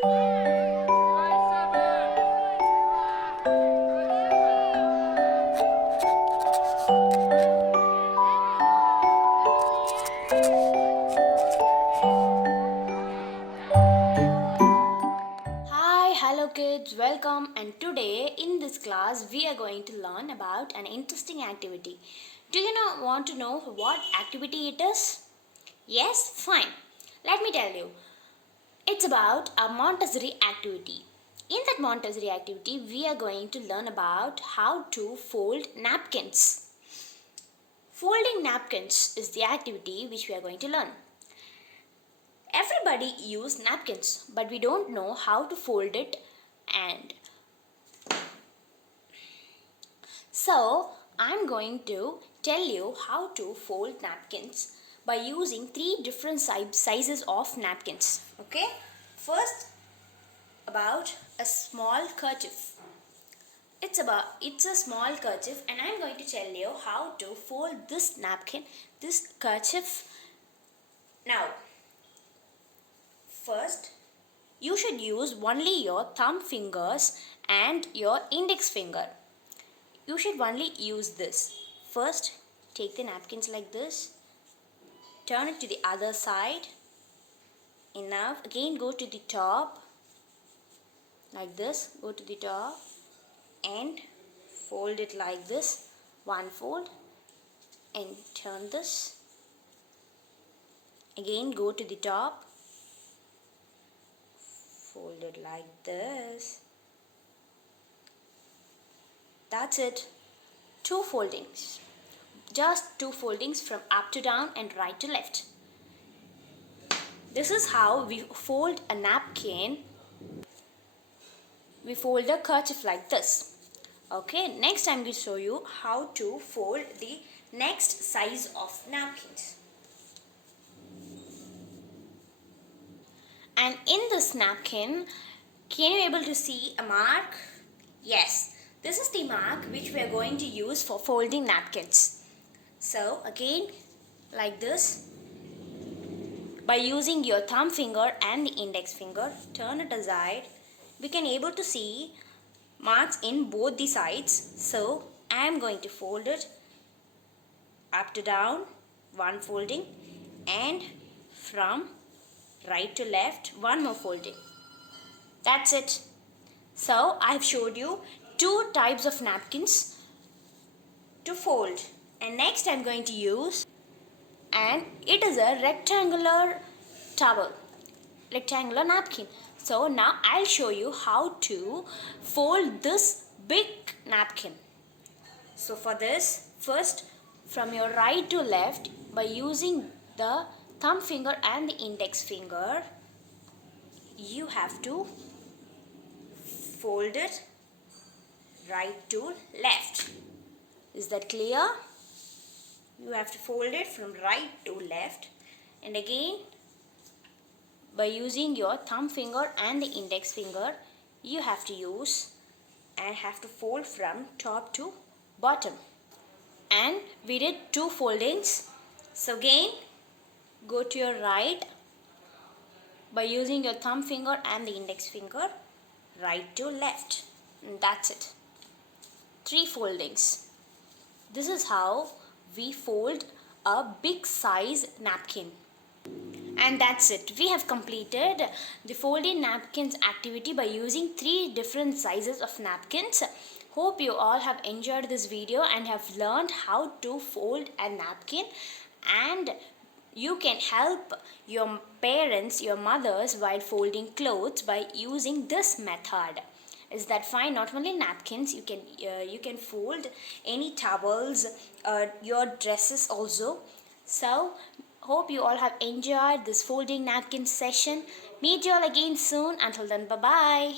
Hi, hello kids, welcome, and today in this class we are going to learn about an interesting activity. Do you want to know what activity it is? Yes, fine. Let me tell you. It's about a Montessori activity. In that Montessori activity, we are going to learn about how to fold napkins. Folding napkins is the activity which we are going to learn. Everybody use napkins, but we don't know how to fold it, and so I'm going to tell you how to fold napkins by using three different sizes of napkins. Okay? First, about a small kerchief. It's a small kerchief, and I'm going to tell you how to fold this napkin, this kerchief. Now, first, you should use only your thumb fingers and your index finger. You should only use this. First, take the napkins like this. Turn it to the other side. Enough. Again, go to the top. Like this. Go to the top. And fold it like this. One fold. And turn this. Again, go to the top. Fold it like this. That's it. Two foldings. Just two foldings from up to down and right to left. This is how we fold a napkin. We fold a kerchief like this. Okay, next I'm going to show you how to fold the next size of napkins. And in this napkin, can you able to see a mark? Yes, this is the mark which we are going to use for folding napkins. So again, like this, by using your thumb finger and the index finger, turn it aside. We can able to see marks in both the sides. So I am going to fold it up to down, one folding, and from right to left, one more folding. That's it. So I've showed you two types of napkins to fold, and next I'm going to use, and it is a rectangular towel, rectangular napkin. So now I'll show you how to fold this big napkin. So for this, first from your right to left, by using the thumb finger and the index finger, you have to fold it right to left. Is that clear? You have to fold it from right to left, and again by using your thumb finger and the index finger, you have to use and have to fold from top to bottom. And we did two foldings. So again, go to your right by using your thumb finger and the index finger, right to left, and that's it. Three foldings. This is how we fold a big size napkin. And that's it. We have completed the folding napkins activity by using three different sizes of napkins. Hope you all have enjoyed this video and have learned how to fold a napkin, and you can help your parents, your mothers, while folding clothes by using this method. Is that fine? Not only napkins, you can fold any towels, your dresses also. So hope you all have enjoyed this folding napkin session. Meet you all again soon. Until then, bye bye.